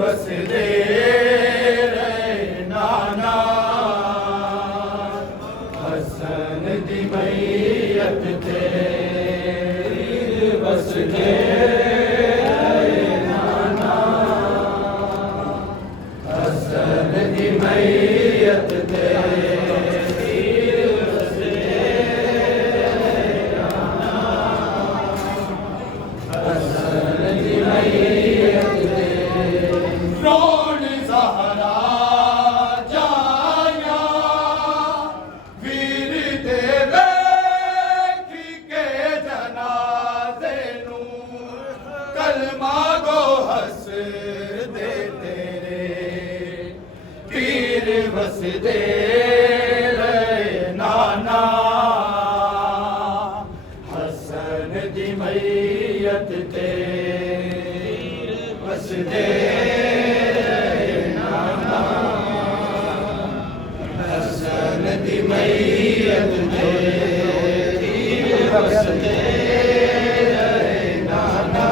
ਵਸਦੇ ਰਹੇ ਨਾਨਾ ਹਸਨ ਦੀ ਮਈਅਤ ਤੇ ਪੀਰ ਵਸਦੇ ਰਹੇ ਨਾਨਾ ਹਸਨ ਦੀ ਮਈਅਤ ਤੇ ਵਸਦੇ ਰਹੇ ਨਾਨਾ ਹਸਨ ਦੀ ਮਈਅਤ ਤੇ ਵਸਦੇ ਰਹੇ ਨਾਨਾ ਹਸਨ ਦੀ ਮਈਅਤ ਤੇ ਵਸਦੇ ਰਹੇ ਨਾਨਾ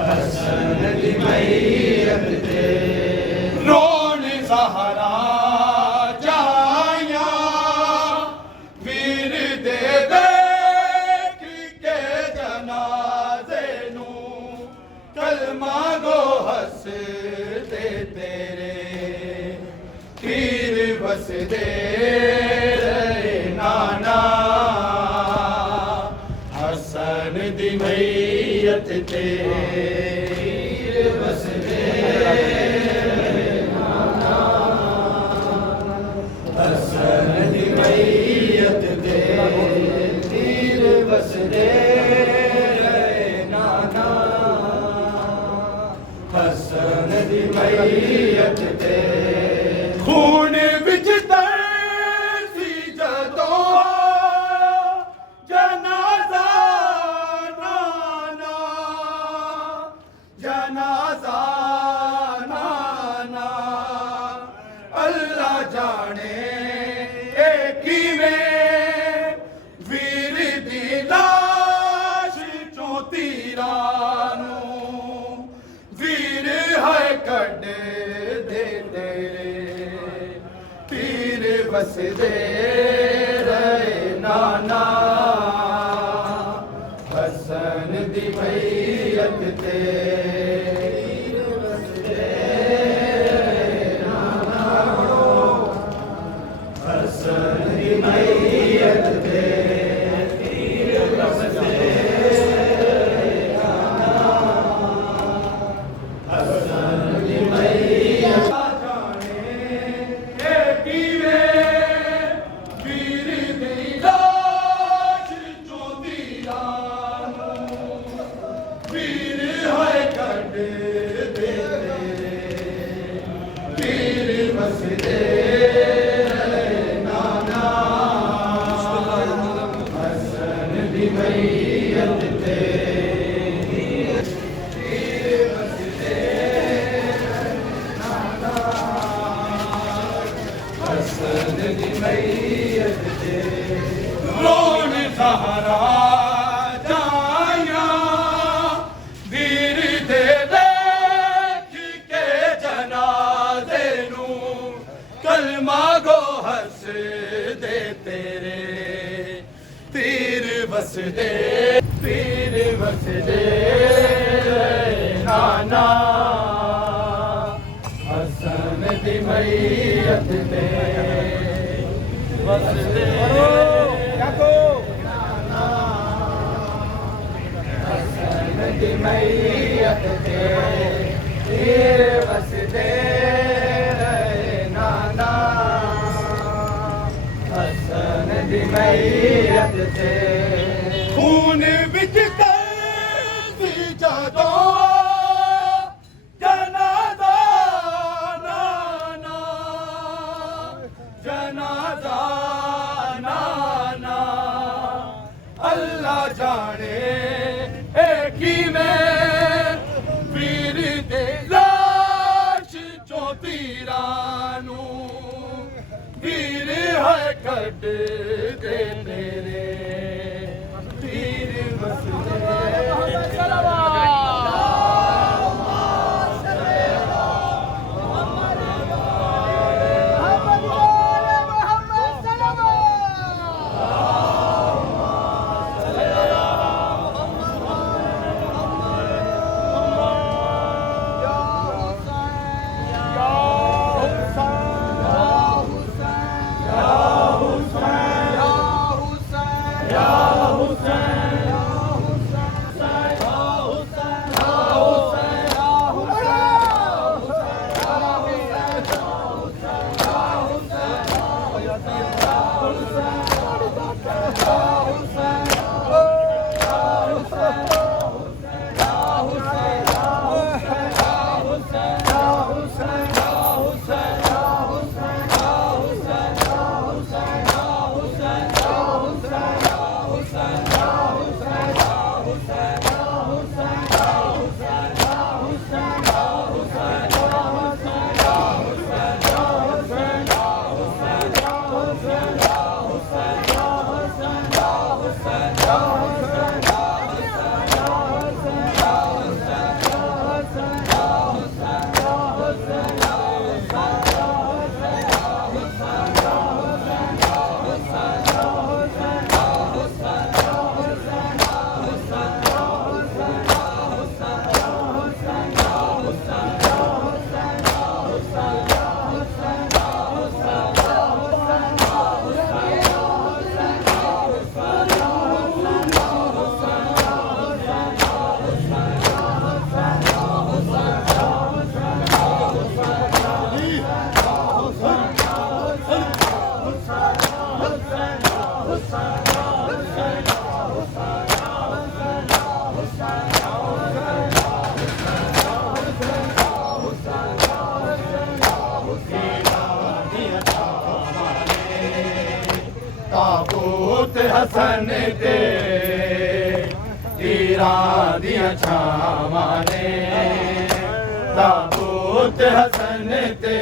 ਹਸਨ ਦੀ ਮਈਅਤ ਤੇ ਸਹਾਰਾ ਜਾਇਆ ਵੀਰ ਦੇ ਦੇਖ ਕੇ ਜਨਾਜ਼ੇ ਨੂੰ ਕਲਮਾ ਗੋ ਹੱਸਦੇ ਤੇਰੇ ਪੀਰ ਵਸਦੇ ਰਹੇ ਨਾਨਾ ਹਸਨ ਦੀ ਮਈਅਤ ਤੇ ਪੀਰ ਵਸਦੇ ਹਸਨ ਦੀ ਮਈਅਤ ਤੇ ਪੀਰ ਵਸਦੇ ਰਹੇ ਨਾਨਾ ਹਸਨ ਦੀ ਮਈਅਤ ਤੇ ਖੂਨ ਵਿੱਚ ਤਰਸੀ ਜਦੋਂ ਜਨਾਜ਼ਾ ਨਾਨਾ ਜਨਾਜ਼ਾ ਨਾਨਾ ਅੱਲਾ ਜਾਣੇ ਵੀਰ ਦੀ ਲਾਸ਼ ਚੋਂ ਤੀਰਾਂ ਨੂੰ ਵੀਰ ਹੈ ਕੱਢਦੇ ਤੇਰੇ ਪੀਰ ਵਸਦੇ ਰਹੇ ਨਾਨਾ ਹਸਨ ਦੀ ਮਈਅਤ ਤੇ ਪੀਰ ਵਸਦੇ ਰਹੇ ਨਾਨਾ ਹਸਨ ਦੀ ਮਈਅਤ ਤੇ ਪੀਰ ਵਸਦੇ ਰਹੇ ਨਾਨਾ ਹਸਨ ਦੀ ਮਈਅਤ ਜਾਣੇ ਇਹ ਕਿਵੇਂ ਵੀਰ ਦੀ ਲਾਸ਼ ਚੋਂ ਤੀਰਾਂ ਨੂੰ ਵੀਰ ਹੈ ਕੱਢਦੇ ਤੇਰੇ ਪੀਰ ਵਸਦੇ ਮਈਅਤ ਤੇ ਪੀਰ ਵਸਦੇ ਨਾਨਾ ਹਸਨ ਦੀ ਮਈਅਤ ਤੇ ਰੋਣ ਸਹਾਰਾ ਜਾਇਆ ਵੀਰ ਦੇ ਦੇਖ ਕੇ ਜਨਾਜ਼ੇ ਨੂੰ ਕਲਮਾ ਗੋ ਹੱਸਦੇ ਤੇਰੇ ਪੀਰ ਵਸਦੇ ਨਾਨਾ ਹਸਨ ਦੀ ਮਈਅਤ ਤੇ ਵਸਦੇ ਨਾਨਾ ਹਸਨ ਦੀ ਮਈਅਤ ਤੇ ਪੀਰ ਵਸਦੇ ਨਾਨਾ ਹਸਨ ਦੀ ਮਈਅਤ ਤੇ ਖੂਨ ਵਿੱਚ ਤਰਸੀ ਜਦੋਂ ਜਨਾਜ਼ਾ ਨਾਨਾ ਜਨਾਜ਼ਾ ਨਾਨਾ ਅੱਲਾ ਜਾਣੇ ਇਹ ਕਿਵੇਂ ਵੀਰ ਦੇ ਲਾਸ਼ ਚੋਂ ਤੀਰਾਂ ਨੂੰ ਵੀਰ ਹੈ ਕੱਢਦੇ ਤੇਰੇ ਪੀਰ ਵਸਦੇ हसन ते तीरां दियां छावां ने ताबूत हसन ते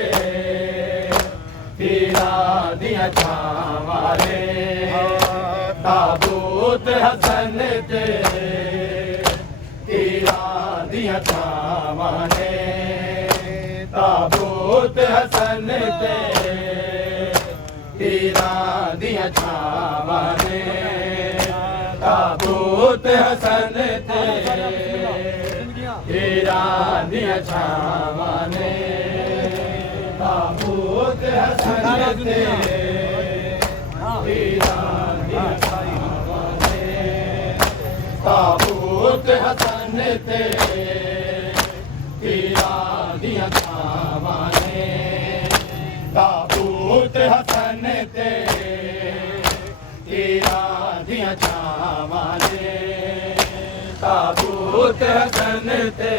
तीरां दियां छावां ने ताबूत हसन ते तीरां दियां छावां ने ताबूत हसन ते तीरां दियां छावां ने ताबूत हसन ते तीरां दियां छावां ने ताबूत हसन ते तीरां दियां छावां ने ताबूत हसन ते तीरां दियां छावां ने ताबूत हसन ते तीरां दियां छावां ने ताबूत हसन ते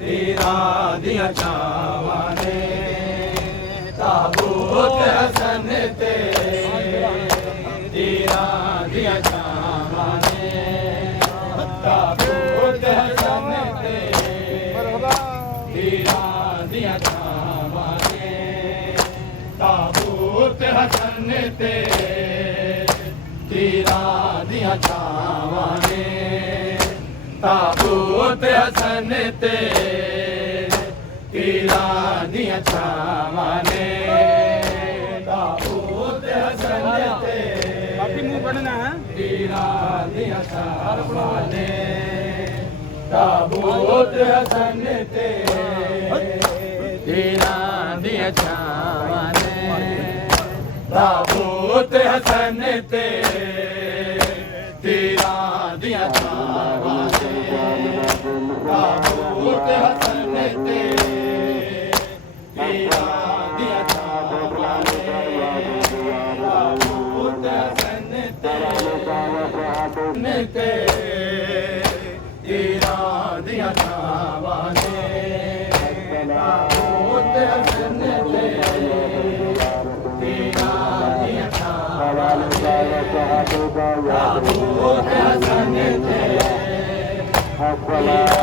तीरां दियां छावां ने ताबूत हसन ते तीरां दियां छावां ने ताबूत हसन ते तीरां दियां छावां ने ताबूत हसन ते तीरां दियां छावां ने ताबूत हसन ते तीरां दियां छावां ने ताबूत हसन ते बाकी मुंह पढ़ना है तीरां दियां छावां ने ताबूत हसन ते तीरां दियां छावां ने ताबूत हसन ते तीरां दियां छावां ने ताबूत हसन ते तीरां दियां छावां ने ताबूत हसन ते तीरां दियां छावां ने ताबूत हसन ते तीरां दियां छावां ने ताबूत हसन ते